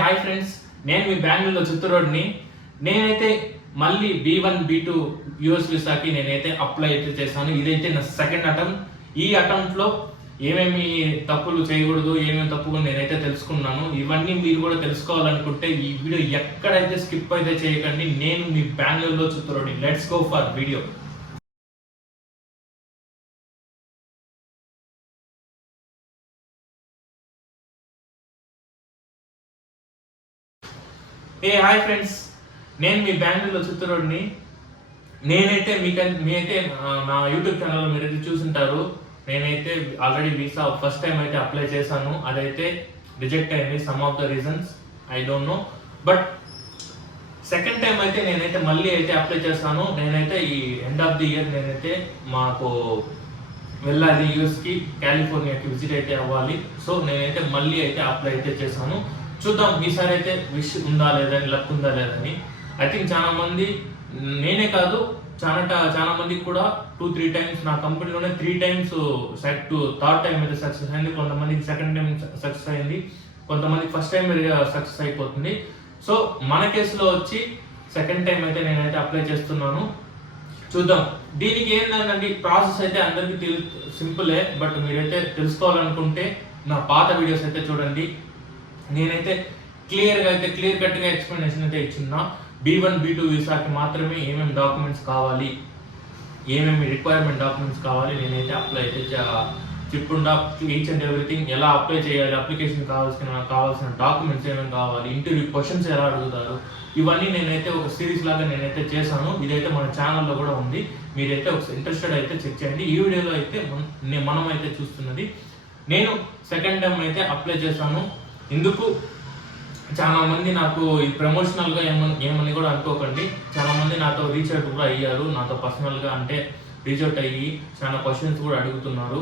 Hi friends, నేను మీ బెంగళూరులో చిత్తూరుని. నేనైతే మళ్ళీ B1 B2 యూఎస్ వీసాకి నేనైతే అప్లై అయితే చేశాను. ఇదైతే నా సెకండ్ అటెంప్ట్. ఈ అటెంప్ట్లో ఏమేమి తప్పులు చేయకూడదు, ఏమేమి తప్పులు నేనైతే తెలుసుకున్నాను. ఇవన్నీ మీరు కూడా తెలుసుకోవాలనుకుంటే ఈ వీడియో ఎక్కడైతే స్కిప్ అయితే చేయకండి. నేను మీ బెంగళూరులో చిత్తూరుని. Let's go for video. Hi friends, నేను మీ బెంగళూరులో చిత్తూరుని. నేనైతే మీరైతే నా యూట్యూబ్ ఛానల్లో మీరైతే చూసుంటారు. నేనైతే ఆల్రెడీ వీసా ఫస్ట్ టైం అయితే అప్లై చేశాను. అదైతే రిజెక్ట్ అయింది. Some of the reasons I don't know. But second time అయితే నేనైతే మళ్ళీ అయితే అప్లై చేశాను. నేనైతే ఈ ఎండ్ ఆఫ్ ది ఇయర్ నేనైతే మాకు వెళ్ళాలి యూఎస్కి, కాలిఫోర్నియాకి విజిట్ అయితే అవ్వాలి. సో నేనైతే మళ్ళీ అయితే అప్లై అయితే చేశాను. చూద్దాం ఈసారి అయితే విష్ ఉందా లేదని, లక్ ఉందా లేదని. ఐ థింక్ చాలా మంది, నేనే కాదు చాలా మందికి కూడా 2-3 టైమ్స్ నా కంపెనీలోనే 3 టైమ్స్ థర్డ్ టైం అయితే సక్సెస్ అయింది. కొంతమందికి సెకండ్ టైం సక్సెస్ అయింది, కొంతమందికి ఫస్ట్ టైం సక్సెస్ అయిపోతుంది. సో మన కేసులో వచ్చి సెకండ్ టైం అయితే నేనైతే అప్లై చేస్తున్నాను. చూద్దాం. దీనికి ఏంటంటే ప్రాసెస్ అయితే అందరికీ సింపులే. బట్ మీరైతే తెలుసుకోవాలనుకుంటే నా పాత వీడియోస్ అయితే చూడండి. నేనైతే క్లియర్ కట్గా ఎక్స్ప్లెనేషన్ అయితే ఇచ్చిన. B1 B2 వీసాకి మాత్రమే ఏమేమి డాక్యుమెంట్స్ కావాలి, ఏమేమి రిక్వైర్మెంట్ డాక్యుమెంట్స్ కావాలి నేనైతే అప్లై అయితే చెప్పుండా. ఈచ్ అండ్ ఎవ్రీథింగ్ ఎలా అప్లై చేయాలి, అప్లికేషన్ కావాల్సిన డాక్యుమెంట్స్ ఏమేమి కావాలి, ఇంటర్వ్యూ క్వశ్చన్స్ ఎలా అడుగుతారు, ఇవన్నీ నేనైతే ఒక సిరీస్ లాగా నేనైతే చేశాను. ఇదైతే మన ఛానల్లో కూడా ఉంది. మీరైతే ఒక ఇంట్రెస్టెడ్ అయితే చెక్ చేయండి. ఈ వీడియోలో అయితే మనం అయితే చూస్తున్నది నేను సెకండ్ టైం అయితే అప్లై చేశాను. ఇందుకు చాలా మంది నాకు ఈ ప్రమోషనల్గా ఏమని కూడా అనుకోకండి. చాలా మంది నాతో రీచ్ అవుట్ కూడా అయ్యారు. నాతో పర్సనల్గా అంటే రీచ్ అవుట్ అయ్యి చాలా క్వశ్చన్స్ కూడా అడుగుతున్నారు.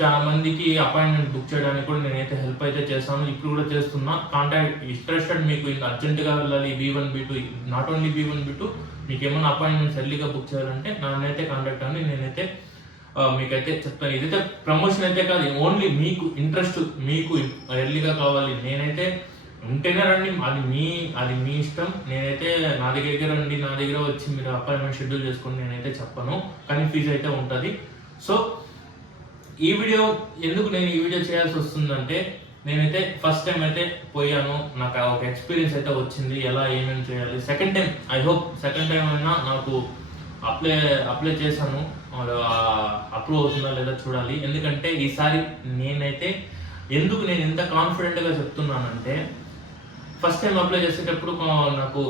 చాలా మందికి అపాయింట్మెంట్ బుక్ చేయడానికి కూడా నేనైతే హెల్ప్ అయితే చేస్తాను. ఇప్పుడు కూడా చేస్తున్నా. కాంటాక్ట్ ఇంట్రెస్టెడ్ మీకు ఇంకా అర్జెంటుగా వెళ్ళాలి B1 B2, not only B1 B2, మీకు ఏమైనా అపాయింట్మెంట్స్ ఎర్లీగా బుక్ చేయాలంటే నన్నైతే కాంటాక్ట్ అని నేనైతే మీకైతే చెప్తాను. ఇదైతే ప్రమోషన్ అయితే కాదు, ఓన్లీ మీకు ఇంట్రెస్ట్, మీకు ఎర్లీగా కావాలి నేనైతే ఉంటేనే రండి, అది మీ ఇష్టం. నేనైతే నా దగ్గరికి రండి, నా దగ్గర వచ్చి మీరు అపాయింట్మెంట్ షెడ్యూల్ చేసుకుని నేనైతే చెప్పను, కానీ ఫీజు అయితే ఉంటుంది. సో ఈ వీడియో ఎందుకు నేను ఈ వీడియో చేయాల్సి వస్తుందంటే, నేనైతే ఫస్ట్ టైం అయితే పోయాను, నాకు ఒక ఎక్స్పీరియన్స్ అయితే వచ్చింది ఎలా ఏమేమి చేయాలి. Second time I hope second time అయినా నాకు అప్లై చేశాను, అప్రూవ్ అవుతుందా లేదా చూడాలి. ఎందుకంటే ఈసారి నేనైతే ఎందుకు నేను ఇంత కాన్ఫిడెంట్గా చెప్తున్నానంటే, ఫస్ట్ టైం అప్లై చేసేటప్పుడు నాకు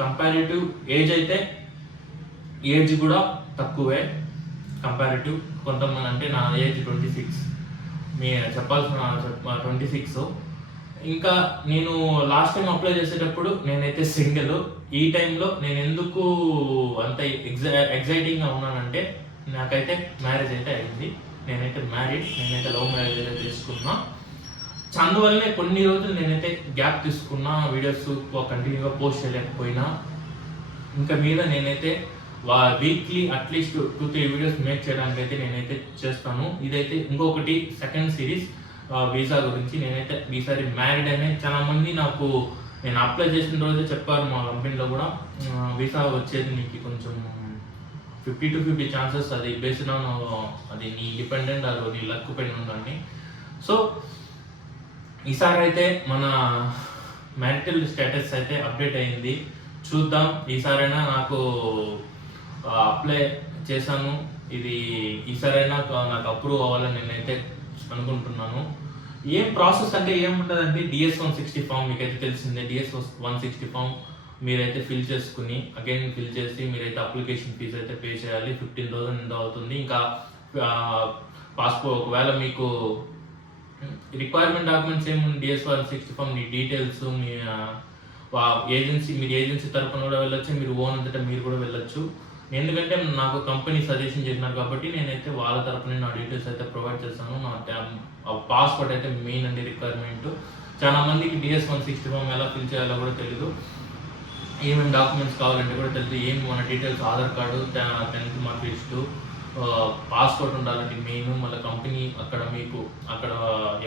కంపారిటివ్ ఏజ్ కూడా తక్కువే కంపారిటివ్. కొంతమంది అంటే నా ఏజ్ 26, చెప్పాల్సిన 26. ఇంకా నేను లాస్ట్ టైం అప్లై చేసేటప్పుడు నేనైతే సింగిల్. ఈ టైంలో నేను ఎందుకు అంత ఎగ్జైటింగ్గా ఉన్నానంటే, నాకైతే మ్యారేజ్ అయితే అయింది. నేనైతే లవ్ మ్యారేజ్ అయితే తీసుకున్నా. అందువల్లనే కొన్ని రోజులు నేనైతే గ్యాప్ తీసుకున్నా, వీడియోస్ కంటిన్యూగా పోస్ట్ చేయలేకపోయినా. ఇంకా మీద నేనైతే వీక్లీ అట్లీస్ట్ 2-3 వీడియోస్ మేక్ చేయడానికి అయితే నేనైతే చేస్తాను. ఇదైతే ఇంకొకటి సెకండ్ సిరీస్ వీసా గురించి. నేనైతే ఈసారి మ్యారీడ్ అనే చాలా మంది నాకు నేను అప్లై చేసిన రోజే చెప్పారు మా కంపెనీలో కూడా, వీసా వచ్చేది నీకు కొంచెం 50-50 ఛాన్సెస్, అది బేస్డ్ ఆన్ అది నీ డిపెండెంట్ అది నీ లక్ పైన ఉందండి. సో ఈసారి అయితే మన మ్యారిటల్ స్టేటస్ అయితే అప్డేట్ అయింది. చూద్దాం, ఈసారైనా నాకు అప్లై చేశాను. ఈసారైనా నాకు అప్రూవ్ అవ్వాలని నేనైతే అనుకుంటున్నాను. ఏం ప్రాసెస్ అంటే ఏముంటుందంటే, DS-160 ఫామ్ మీకైతే తెలిసిందే. DS-160 ఫామ్ మీరైతే ఫిల్ చేసుకుని ఫిల్ చేసి మీరైతే అప్లికేషన్ ఫీజు అయితే పే చేయాలి. 15,000 ఎంతో అవుతుంది. ఇంకా పాస్పోర్ట్, ఒకవేళ మీకు రిక్వైర్మెంట్ డాక్యుమెంట్స్ ఏముంది, DS-160 ఫామ్, మీ డీటెయిల్స్, మీ ఏజెన్సీ తరఫున కూడా వెళ్ళొచ్చు, మీరు ఓన్ అంతటా మీరు కూడా వెళ్ళొచ్చు. ఎందుకంటే నాకు కంపెనీ సజెషన్ చేసినారు కాబట్టి నేనైతే వాళ్ళ తరఫున నా డీటెయిల్స్ అయితే ప్రొవైడ్ చేస్తాను. నా పాస్పోర్ట్ అయితే మెయిన్ అండి రిక్వైర్మెంట్. చాలా మందికి DS-160 ఫామ్ ఎలా ఫిల్ చేయాలో కూడా తెలీదు, ఏమేమి డాక్యుమెంట్స్ కావాలంటే కూడా తెలియదు. మన details, Aadhaar card, 10th mark list, passport ఉండాలండి మెయిన్, మళ్ళీ కంపెనీ అక్కడ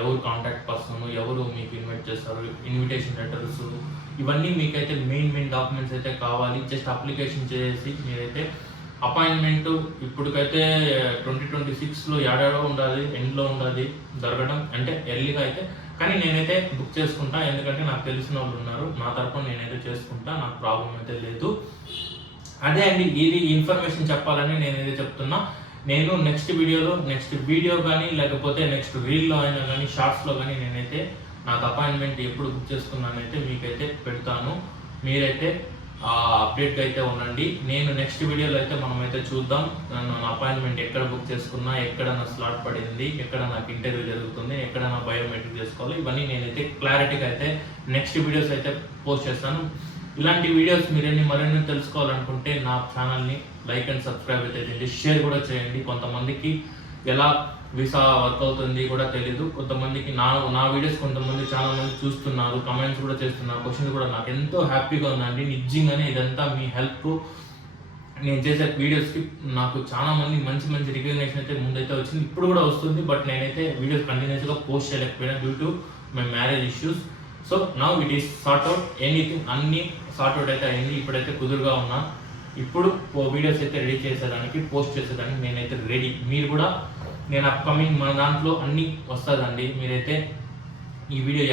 ఎవరు కాంటాక్ట్ పర్సన్, ఎవరు మీకు ఇన్వైట్ చేస్తారు, ఇన్విటేషన్ లెటర్స్, ఇవన్నీ మీకైతే మెయిన్ డాక్యుమెంట్స్ అయితే కావాలి. జస్ట్ అప్లికేషన్ చేసి మీరైతే అపాయింట్మెంట్ ఇప్పటికైతే 2026లో ఏడాడో ఉండాలి, ఎండ్లో ఉండాలి జరగడం, అంటే ఎర్లీగా అయితే. కానీ నేనైతే బుక్ చేసుకుంటా, ఎందుకంటే నాకు తెలిసిన వాళ్ళు ఉన్నారు, నా తరపున నేనైతే చేసుకుంటా, నాకు ప్రాబ్లం అయితే లేదు. అదే అండి, ఇది ఇన్ఫర్మేషన్ చెప్పాలని నేనైతే చెప్తున్నా. నేను నెక్స్ట్ వీడియో కానీ లేకపోతే నెక్స్ట్ రీల్లో అయినా కానీ షార్ట్స్లో కానీ నేనైతే నాకు అపాయింట్మెంట్ ఎప్పుడు బుక్ చేసుకున్నానైతే మీకైతే పెడతాను. మీరైతే అప్డేట్గా అయితే ఉండండి. నేను నెక్స్ట్ వీడియోలో అయితే మనమైతే చూద్దాం నా అపాయింట్మెంట్ ఎక్కడ బుక్ చేసుకున్నా, ఎక్కడ నా స్లాట్ పడింది, ఎక్కడ నాకు ఇంటర్వ్యూ జరుగుతుంది, ఎక్కడ నా బయోమెట్రిక్ చేసుకోవాలి, ఇవన్నీ నేనైతే క్లారిటీగా అయితే నెక్స్ట్ వీడియోస్ అయితే పోస్ట్ చేస్తాను. ఇలాంటి వీడియోస్ మరిన్ని తెలుసుకోవాలనుకుంటే నా ఛానల్ని లైక్ అండ్ సబ్స్క్రైబ్ అయితే చేయండి, షేర్ కూడా చేయండి. కొంతమందికి ఎలా వీసా వర్క్ అవుతుంది కూడా తెలీదు, కొంతమందికి నా వీడియోస్ కొంతమంది చాలా మంది చూస్తున్నారు, కమెంట్స్ కూడా చేస్తున్నారు, క్వశ్చన్స్ కూడా. నాకు ఎంతో హ్యాపీగా ఉందండి నిజంగానే. ఇదంతా మీ హెల్ప్. నేను చేసే వీడియోస్కి నాకు చాలా మంది మంచి రికగ్నేషన్ అయితే ముందైతే వచ్చింది, ఇప్పుడు కూడా వస్తుంది. బట్ నేనైతే వీడియోస్ కంటిన్యూస్గా పోస్ట్ చేయలేకపోయినా due to my marriage issues. So now it is sort out, anything అన్నీ సార్ట్ అవుట్ అయితే అయింది. ఇప్పుడైతే కుదురుగా ఉన్నా. ఇప్పుడు వీడియోస్ అయితే రెడీ చేసేదానికి, పోస్ట్ చేసేదానికి నేనైతే రెడీ. మీరు కూడా నేను అప్కమింగ్ మన దాంట్లో అన్నీ వస్తుందండి. మీరైతే ఈ వీడియో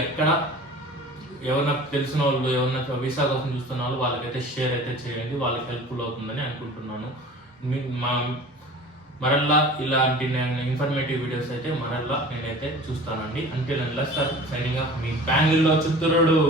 ఎవరన్నా తెలిసిన వాళ్ళు, ఎవరన్నా వీసా కోసం చూస్తున్న వాళ్ళు, వాళ్ళకైతే షేర్ అయితే చేయండి, వాళ్ళకి హెల్ప్ఫుల్ అవుతుందని అనుకుంటున్నాను. మరల్లా ఇలాంటి ఇన్ఫర్మేటివ్ వీడియోస్ అయితే నేనైతే చూస్తానండి. అంటే నేను సైనింగ్ ఆఫ్ మీ బెంగళూరులో చిత్తూరుడు.